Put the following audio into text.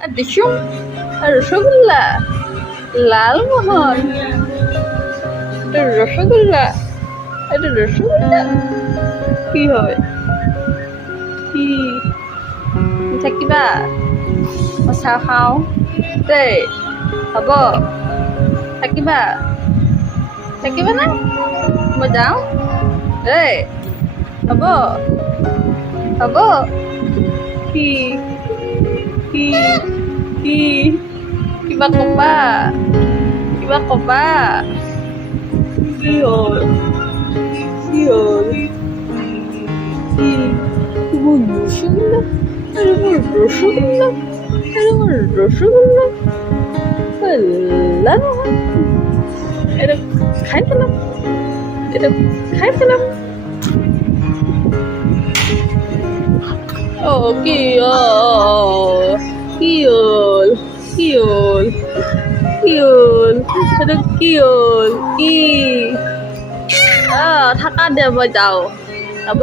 আর দেখুন রসগোল্লা লালমোহন এটা রসগোল্লা এটা রসগোল্লা কি হবে কি থাকিবা মই চাহ খাওঁ দেই হ'ব থাকিবা থাকিবানে মই যাওঁ দেই হ'ব হ'ব কি কি কি কিবা ক'বা কিবা ক'বা কি হ'ল কি হ'ল কি মোৰ ৰসগোল্লা আৰু মোৰ ৰসগোল্লা আৰু মোৰ ৰসগোল্লা নহয় এটা খাই পেলাম এটা খাই পেলাম কি কি হ'ল কি হ'ল কি হ'ল এইটো কি হ'ল কি থাকা দে মই যাওঁ হ'ব